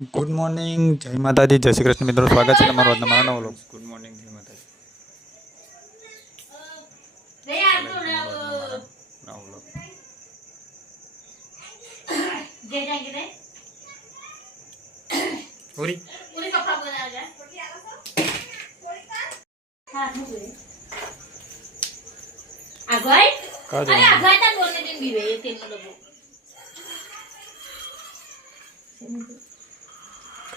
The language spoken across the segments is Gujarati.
ગુડ મોર્નિંગ, જય માતાજી, જય શ્રી કૃષ્ણ મિત્રો. સ્વાગત છે તમારું આજના મારા નવો વ્લોગ. ગુડ મોર્નિંગ, જય માતાજી. પૂરી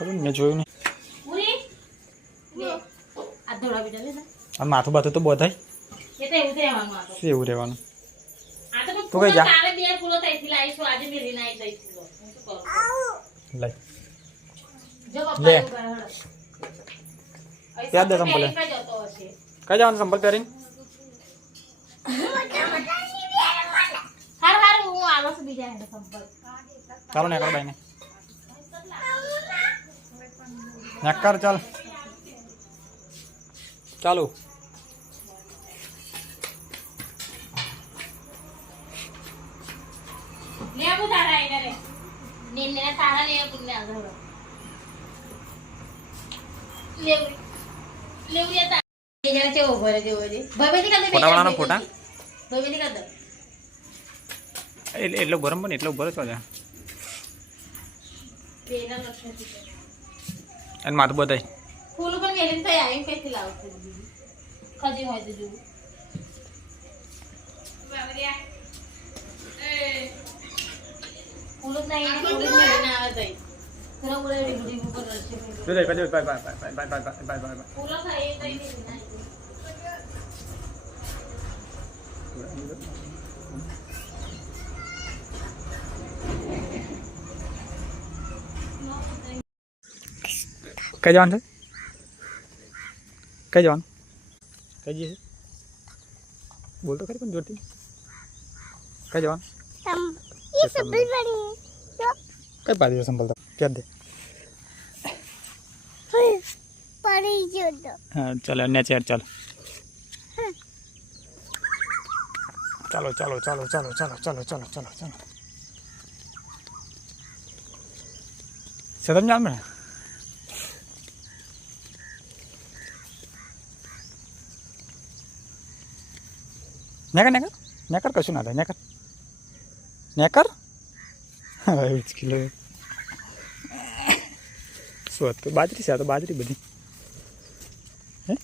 ખબર મેં જોયું નહીં. આ માથું બાથું તો બધાય શું એવું રહેવાનું. તું કઈ જા લઈ લે ત્યાં દે સંપલ કઈ જવાનું સંપલ પહેરીને ચાલો ને કર બાઈને નક્કર ચાલ ચાલુ ફોટાવાળાનો ફોટા એટલો ગરમ પણ એટલો ઉભો છો અને માથું બધાય ફૂલ પણ મેલીન થઈ આવી કઈથી લાવશે દીદી ખજી હોય તો જોવું બાબરિયા ફૂલ જ નહીં ફૂલ જ મેલીન આવે તઈ ઘર બોલે ડીડી ઉપર રશે જો લે કજો bye bye bye bye bye bye ફૂલ થાય તઈ નહીં કઈ જવાનું છે કઈ જવાનું કઈ જઈએ બોલ તો ખરી પણ જોરથી કઈ જવાનું કઈ પાડી સંભળ તો ક્યાં દે હા ચાલો નેચર ચાલો ચાલો ચાલો ચાલો ચાલો ચાલો ચાલો ચાલો ચાલો ચાલો સદમ જામ ને નેકર નેકર નેકર કશું ના થાય નેકર નેકર વીસ કિલો શું હતું બાજરી છે આ તો બાજરી બધી હે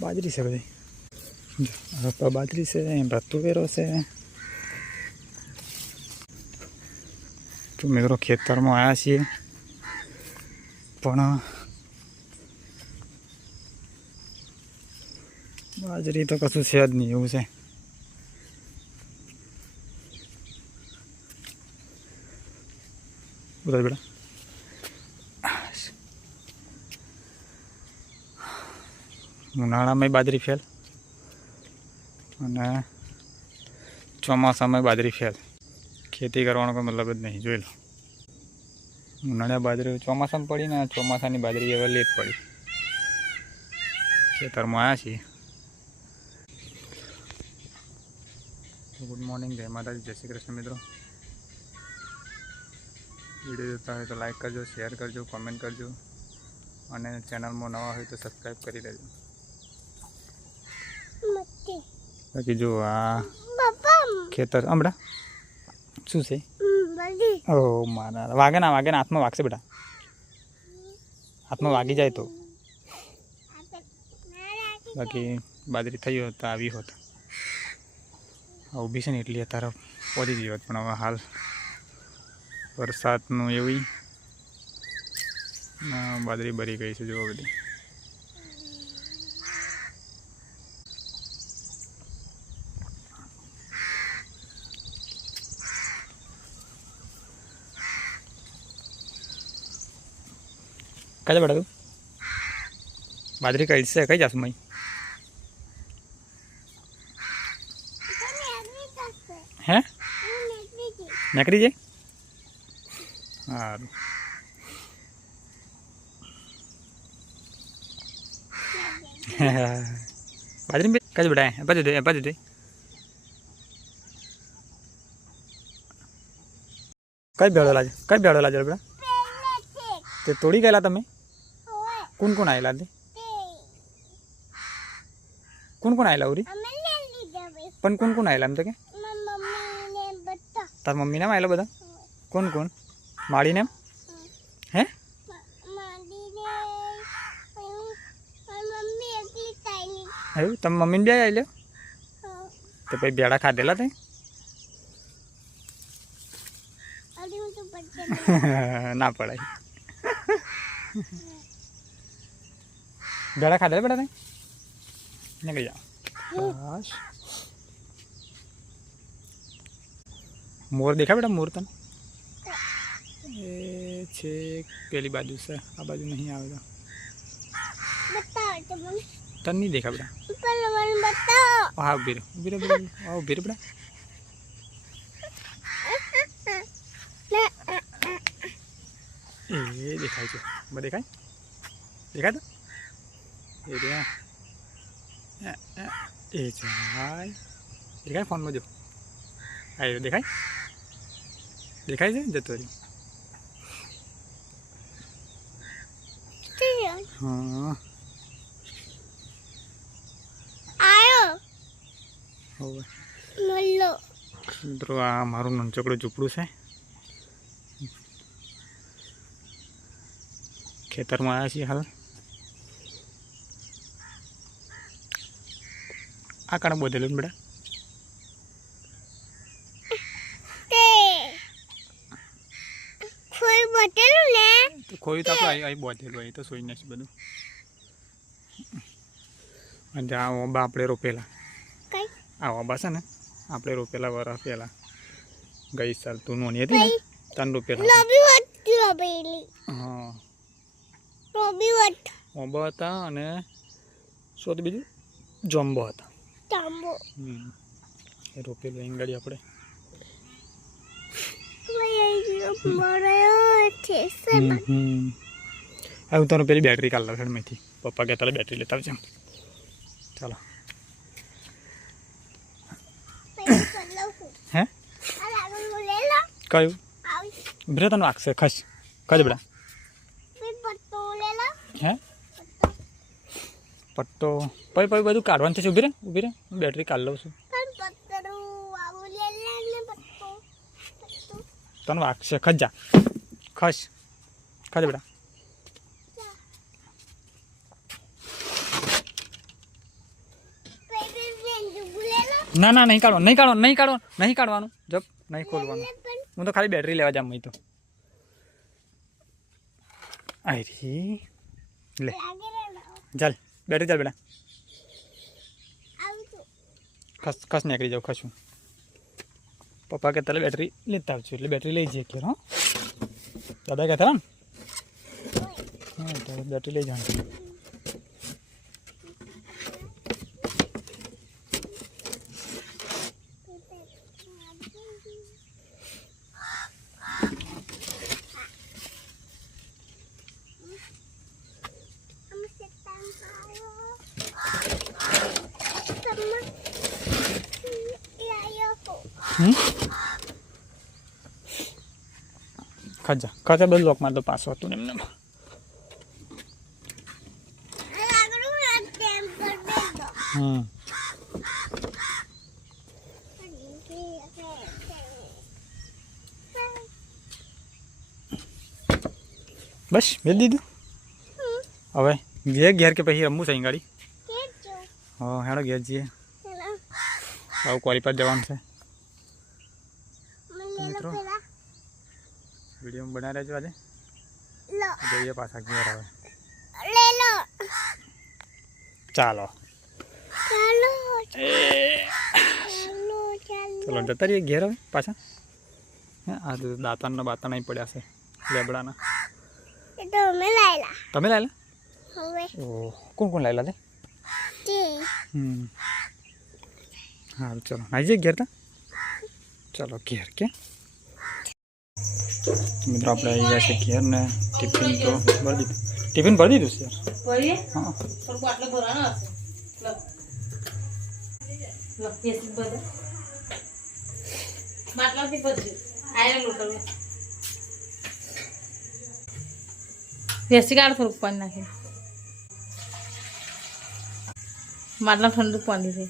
બાજરી છે બધી બાજરી છે રતુવેરો છે તો મિત્રો ખેતરમાં આવ્યા છીએ પણ બાજરી તો કશું છે જ નહીં એવું છે બધા બેટા ઉનાળામાં બાજરી ફેલ અને ચોમાસામાં બાજરી ફેલ ખેતી કરવાનો કોઈ મતલબ જ નહીં જોઈ લો ઉનાળા બાજરી ચોમાસામાં પડી ને ચોમાસાની બાજરી હવે લેટ પડી ખેતરમાં આવ્યા છીએ. ગુડ મોર્નિંગ, જય માતાજી, જય શ્રી કૃષ્ણ મિત્રો. વિડીયો જોતા હોય તો લાઈક કરજો, શેર કરજો, કોમેન્ટ કરજો અને ચેનલમાં નવા હોય તો સબસ્ક્રાઈબ કરી દેજો. બાકી જો આ ખેતર હમણાં શું છે ઓ મારા વાગે ના હાથમાં વાગશે બેટા હાથમાં વાગી જાય તો બાકી બાજરી થઈ હોત તો આવી હોત ઊભી છે ને એટલી અત્યારે પહોંચી ગઈ હોત પણ હવે હાલ વરસાદનું એવી બાજરી બરી ગઈ છે જોવા બધી કઈ બેટા તું બાજરી કઈ છે કઈ જાશું મય હે નીકળી જાય સારું બાજરી કઈ બેટા બાજુ દે કઈ ભેળો લાગે બેટા તે તોડી ગયેલા તમે કોણ આવેલા તે કોણ આવેલા ઉરી પણ કોણ આવેલા એમ તો કે તાર મમ્મી નામ આવેલા બધા કોણ માળી નામ હે એવું તમે મમ્મીને બે આવી લ્યો તો પછી બેડા ખાધેલા તે ના પડાય બેડા ખાધેલા બેટા તે નીકળી જાઓ બસ મોર દેખા બેટા મોર તને એ છે પેલી બાજુ છે આ બાજુ નહીં આવે તો તને નહીં દેખા બેટા હા ઉભી રહે બેટા એ દેખાય છે દેખાય તો એ રહ્યા એ જાય દેખાય ફોનમાં જો આવ્યો દેખાય છે જતો રહી હા મિત્રો આ મારું નાનચકડું ઝૂંપડું છે ખેતરમાં આવ્યા છીએ હાલ આ કાણે બોધેલું ને બેટા ખોયું તો આપણે અહીં બોધેલું અહીં તો સોઈ નાખી બધું અને આ ઓબા આપણે રોપેલા આ ઓબા છે ને આપણે રોપેલા વરસ પહેલા ગઈ સાલ તું નોની હતી ને તને રોપેલા હા ઓબા હતા અને શું હતું બીજું જોમ્બો હતા એ રોપેલું એંગળી આપણે હું તને પેલી બેટરી કાઢ લાવ મેથી પપ્પા કહેતા બેટરી લેતા આવજે ચાલો હે કયું ઉભરે તને વાગશે ખસ બેટા હે પટ્ટો પછી બધું કાઢવાનું છે ઉભી રે હું બેટરી કાઢ લઉં છું તને વાગશે ખસ બેટા ના નહીં કાઢવાનું જબ નહીં ખોલવાનું હું તો ખાલી બેટરી લેવા જામ તો આરી લે ચાલ બેટરી ચાલ બેટા ખસ નીકળી જાઉં ખસું પપ્પા કહેતા બેટરી લેતા આવજો એટલે બેટરી લઈ જઈએ હો દાદા કહેતા ને હા બેટરી લઈ જવાનું ખાજા બધું લોક માર દો પાછો હતું ને એમને બસ ભેજ દીધું હવે ઘેર કે પછી રમવું છે ગાડી હા હેડો ઘેર જઈએ આવું કોરી પર જવાનું છે મિત્રો વિડીયો બનાવી રહેજો આજે જઈએ પાછા ઘેર આવે ચાલો ચલો જતા રહીએ ઘેર હવે પાછા આ દાંતણના બાતણ અહીં પડ્યા છે લેબડાના તમે લાયેલા ઓહ કોણ લાયેલા તે હા ચલો આવી જઈએ ઘેર તા ચલો ઘેર કે મિત્રો આપણે આવી ગયા છે ઘેર ને ટિફિન તો ભરી દીધું છે યાર દેશી કાઢ થોડુંક પાણી નાખી માટલા ઠંડુ પાણી છે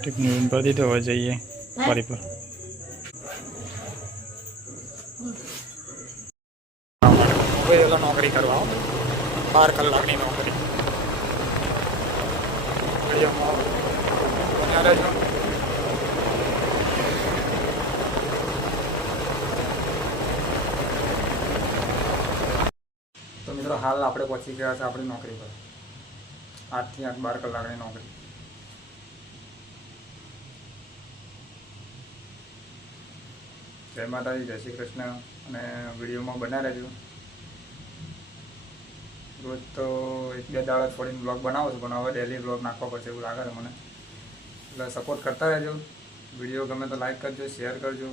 ટિકનું પર દીધો હવે જઈએ ફરી પર નોકરી કરવા 12 કલાકની નોકરી તો મિત્રો હાલ આપણે પહોંચી ગયા છે આપણી નોકરી પર 8 થી 8 12 કલાકની નોકરી જય માતાજી જય શ્રી કૃષ્ણ અને વિડીયોમાં બના રહેજો રોજ તો 1-2 દાડા છોડીને બ્લોગ બનાવો છું પણ હવે ડેલી બ્લોગ નાખવા પડશે એવું લાગે છે મને એટલે સપોર્ટ કરતા રહેજો વિડીયો ગમે તો લાઈક કરજો શેર કરજો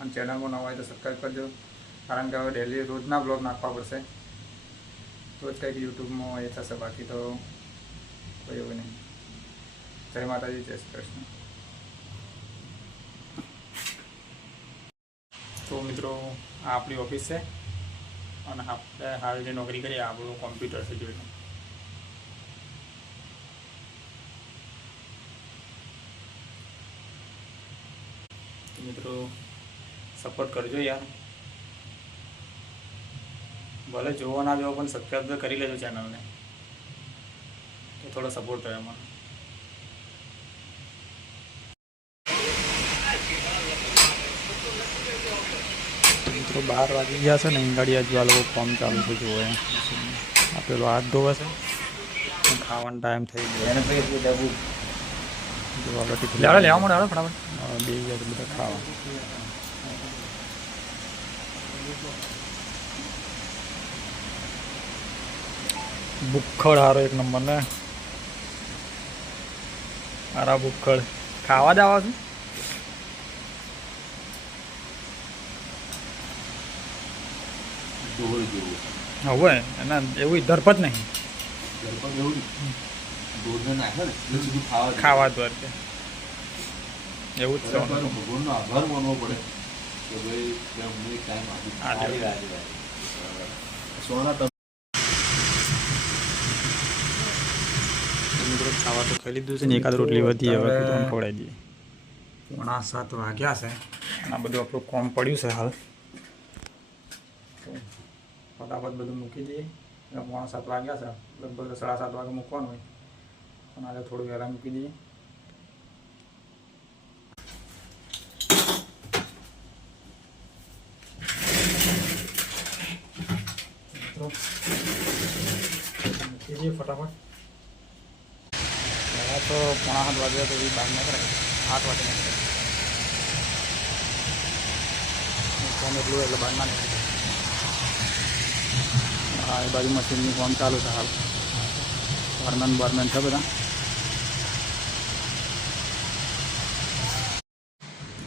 અને ચેનલમાં નવા હોય તો સબસ્ક્રાઈબ કરજો કારણ કે હવે ડેલી રોજના બ્લોગ નાખવા પડશે તો જ કંઈક યુટ્યુબમાં એ થશે બાકી તો કોઈ એવું નહીં જય માતાજી જય શ્રી કૃષ્ણ તો મિત્રો આ આપણી ઓફિસ છે અને આપણે હાલ જે નોકરી કરીએ આપણું કોમ્પ્યુટર છે જોઈ લો મિત્રો સપોર્ટ કરજો યાર ભલે જોવો ના જોવો પણ સબસ્ક્રાઈબ તો કરી લેજો ચેનલને તો થોડો સપોર્ટ થાય મને મિત્રો 12 વાગી ગયા છે ને ગાડી હજુ આ લોકો કામ ચાલુ છે જુઓ આ પેલો હાથ ધોવે છે ખાવાનો ટાઈમ થઈ ગયો લેવા મળે હવે ફટાફટ બે ગયા બધા ખાવા ભૂખડ હારો એક નંબર ને હારા ભૂખડ ખાવા જ આવા છું હવે એના એવું ધરપત નહીં ખાવા દ્વાર કે એવું જ આભાર માનવો પડે કે ભાઈ સોના ખાવા તો ખાઈ લીધું છે ને એકાદ રોટલી વધી હવે ખવડાવી દઈએ 6:45 વાગ્યા છે અને આ બધું આપણું કોમ પડ્યું છે હાલ ફટાફટ બધું મૂકી દઈએ 7:45 વાગ્યા છે લગભગ 7:30 વાગે મૂકવાનું હોય પણ આજે થોડું વહેલા મૂકી દઈએ મૂકી દઈએ ફટાફટ પહેલાં તો 7:45 વાગ્યા તો બહાર નીકળે 8 વાગે નીકળે કોમ એટલું એટલે બહાર ના નીકળે હા એ બાજુ મશીનનું કામ ચાલુ છે હાલ વારમેન છે બધા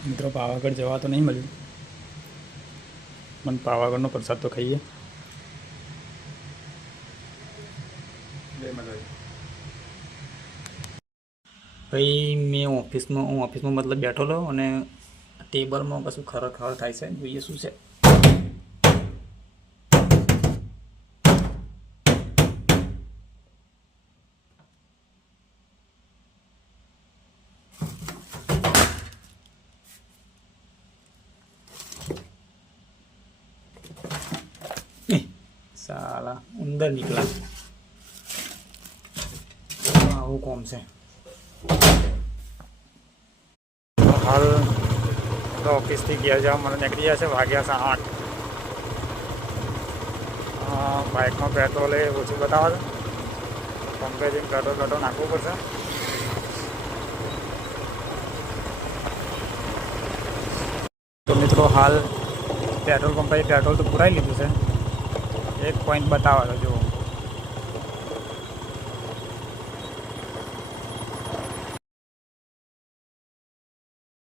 મિત્રો પાવાગઢ જવા તો નહીં મળ્યું મને પાવાગઢનો પ્રસાદ તો ખાઈએ ભાઈ મેં ઓફિસમાં મતલબ બેઠો લો અને ટેબલમાં કશું ખબર થાય છે જોઈએ શું છે સાલા અંદર નીકળા આવું કોમ છે હાલ તો ઓફિસથી ઘેર જવા મને નીકળી ગયા છે વાગ્યા છે 8 બાઇકમાં પેટ્રોલ એ ઓછું બતાવે છે પંપે જઈને પેટ્રોલ નાખવું પડશે તો મિત્રો હાલ પેટ્રોલ પંપે પેટ્રોલ તો પુરાઈ લીધું છે 1 પોઈન્ટ બતાવે છે જુઓ